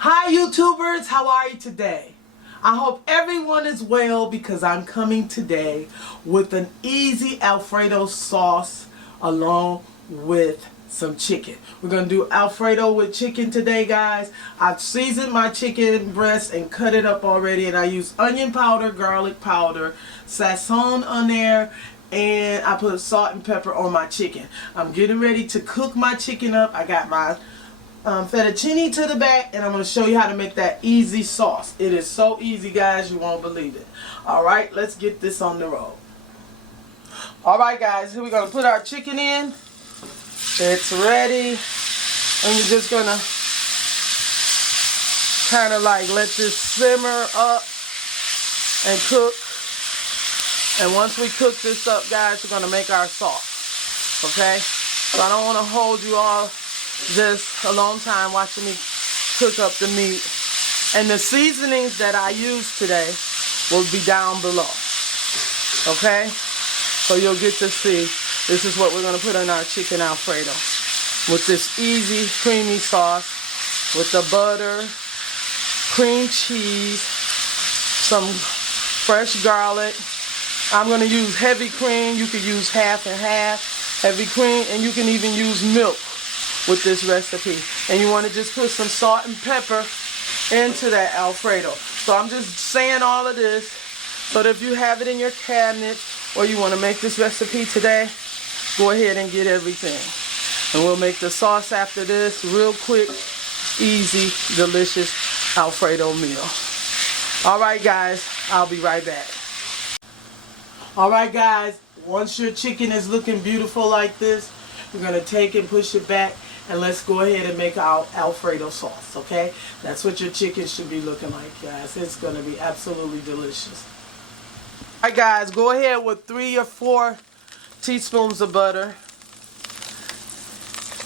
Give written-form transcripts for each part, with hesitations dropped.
Hi YouTubers, how are you today? I hope everyone is well because I'm coming today with an easy Alfredo sauce along with some chicken. We're going to do Alfredo with chicken today, guys. I've seasoned my chicken breast and cut it up already, and I use onion powder, garlic powder, sazon on there, and I put salt and pepper on my chicken. I'm getting ready to cook my chicken up. I got my fettuccine to the back, and I'm going to show you how to make that easy sauce. It is so easy, guys, you won't believe it. Alright, let's get this on the road. Alright guys, here we're going to put our chicken in. It's ready, and you're just going to kind of like let this simmer up and cook. And once we cook this up, guys, we're going to make our sauce. Okay? So I don't want to hold you all just a long time watching me cook up the meat. And the seasonings that I use today will be down below. Okay? So you'll get to see. This is what we're going to put in our chicken Alfredo. With this easy creamy sauce. With the butter, cream cheese, some fresh garlic. I'm going to use heavy cream. You could use half and half. Heavy cream, and you can even use milk with this recipe. And you want to just put some salt and pepper into that Alfredo. So I'm just saying all of this so that if you have it in your cabinet or you want to make this recipe today, go ahead and get everything. And we'll make the sauce after this. Real quick, easy, delicious Alfredo meal. Alright guys, I'll be right back. Alright guys, once your chicken is looking beautiful like this, we're going to take and push it back, and let's go ahead and make our Alfredo sauce, okay? That's what your chicken should be looking like, guys. It's going to be absolutely delicious. Alright guys, go ahead with 3 or 4 teaspoons of butter.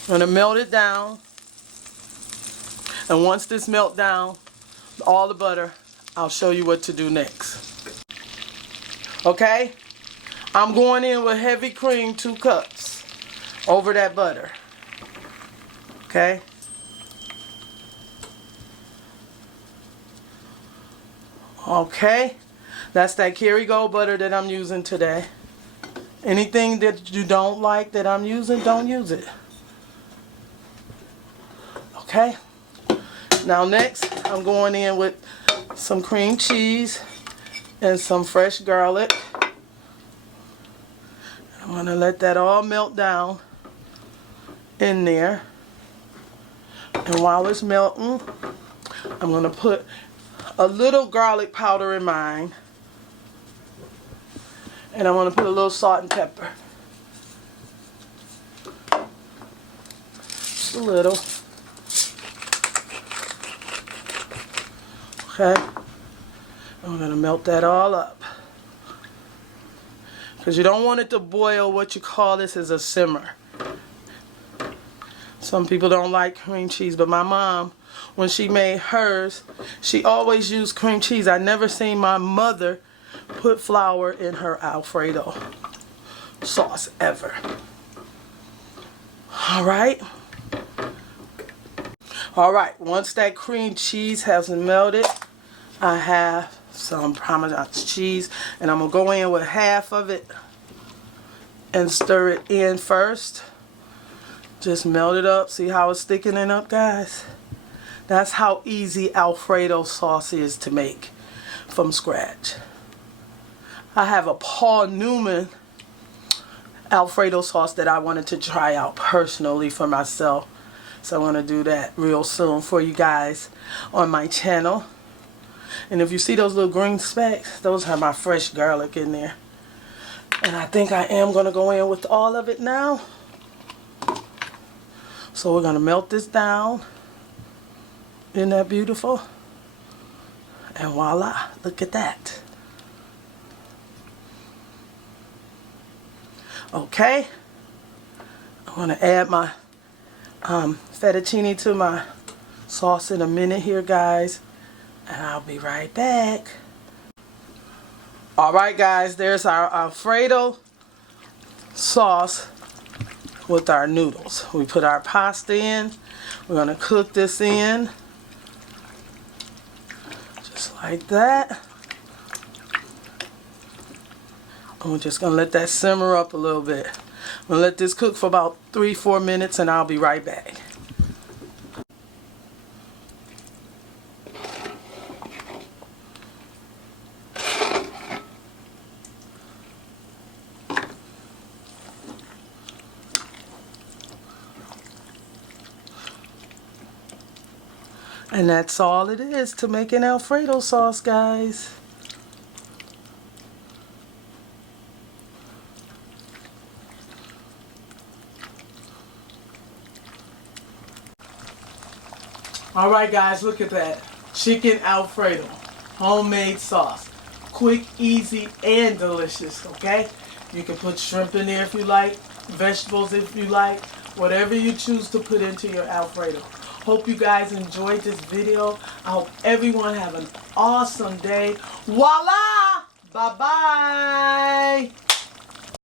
I'm going to melt it down. And once this melt down, all the butter, I'll show you what to do next. Okay? I'm going in with heavy cream, 2 cups, over that butter. Okay? Okay. That's that Kerrygold butter that I'm using today. Anything that you don't like that I'm using, don't use it. Okay? Now next, I'm going in with some cream cheese and some fresh garlic. I'm going to let that all melt down in there. And while it's melting, I'm going to put a little garlic powder in mine. And I'm going to put a little salt and pepper. Just a little. Okay. I'm going to melt that all up. Because you don't want it to boil. What you call this is a simmer. Some people don't like cream cheese, but my mom, when she made hers, she always used cream cheese. I never seen my mother put flour in her Alfredo sauce ever. Alright. Alright, once that cream cheese has melted, I have some parmesan cheese, and I'm going to go in with half of it and stir it in first. Just melt it up. See how it's thickening up, guys? That's how easy Alfredo sauce is to make from scratch. I have a Paul Newman Alfredo sauce that I wanted to try out personally for myself. So I'm going to do that real soon for you guys on my channel. And if you see those little green specks, those are my fresh garlic in there. And I think I am going to go in with all of it now. So we're going to melt this down. Isn't that beautiful? And voila, look at that. Okay. I'm going to add my fettuccine to my sauce in a minute here, guys. And I'll be right back. Alright guys, there's our Alfredo sauce with our noodles. We put our pasta in. We're going to cook this in. Like that. And we're just going to let that simmer up a little bit. I'm going to let this cook for about 3-4 minutes and I'll be right back. And that's all it is to make an Alfredo sauce, guys. Alright guys, look at that. Chicken Alfredo. Homemade sauce. Quick, easy, and delicious, okay? You can put shrimp in there if you like, vegetables if you like, whatever you choose to put into your Alfredo. Hope you guys enjoyed this video. I hope everyone have an awesome day. Voila! Bye-bye!